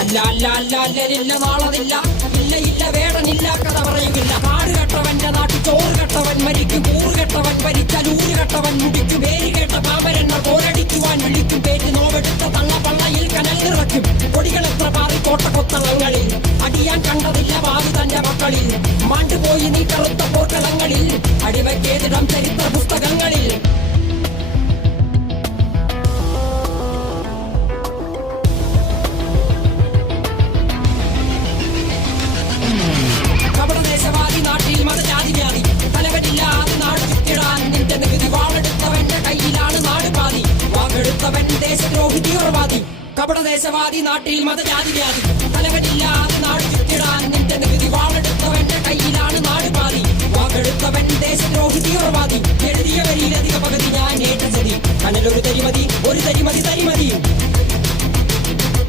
അല്ല അല്ല അല്ല അല്ലലില്ല നാളതില്ല, ഇല്ല ഇല്ല വേടനില്ല കഥ പറയുകില്ല. കാട് കെട്ടവന്റെ നാട്ടിൽ ചോറ് കെട്ടവൻ മരിക്കും, കൂറ് കെട്ടവൻ ഭരിച്ചാൽ ഊര് കെട്ടവൻ മുടിക്കും. പേര് കേട്ട പാമ്പരെണ്ണ പോരടിക്കുവാൻ വിളിക്കും, പേറ്റ് നോവെടുത്ത തള്ള പള്ളയിൽ കനൽ നിറയ്ക്കും. കൊടികൾ എത്ര പാറി കോട്ടക്കൊത്തളങ്ങളിൽ, അടിയാൻ കണ്ടതില്ല ഭാവി തന്റെ മക്കളിൽ. മാണ്ടുപോയി നീ കറുത്ത പോർക്കളങ്ങളിൽ, അടിവയ്ക്കേതിടം ചരിത്ര പുസ്തകങ്ങളിൽ. കപടദേശവാദി നാട്ടിൽ മതജാതി വ്യാധി, തലവനില്ലാതെ നാട് ചുറ്റിടാൻ നിന്റെ നികുതി. വാളെടുത്തവന്റെ കയ്യിലാണ് നാട് പാതി, വാക്കെടുത്തവൻ ദേശദ്രോഹി തീവ്രവാദി. കപടദേശവാദി നാട്ടിൽ മതജാതി വ്യാധി, തലവനില്ലാതെ നാട് ചുറ്റിടാൻ നിന്റെ നികുതി. വാളെടുത്തവന്റെ കയ്യിലാണ് നാട് പാതി, വാക്കെടുത്തവൻ ദേശദ്രോഹി തീവ്രവാദി. എഴുതിയ വരിയിലധിക പകുതി ഞാൻ ഏറ്റ ചതി, കനലൊരു തരിമതി ഒരു തരിമതി തരിമതി.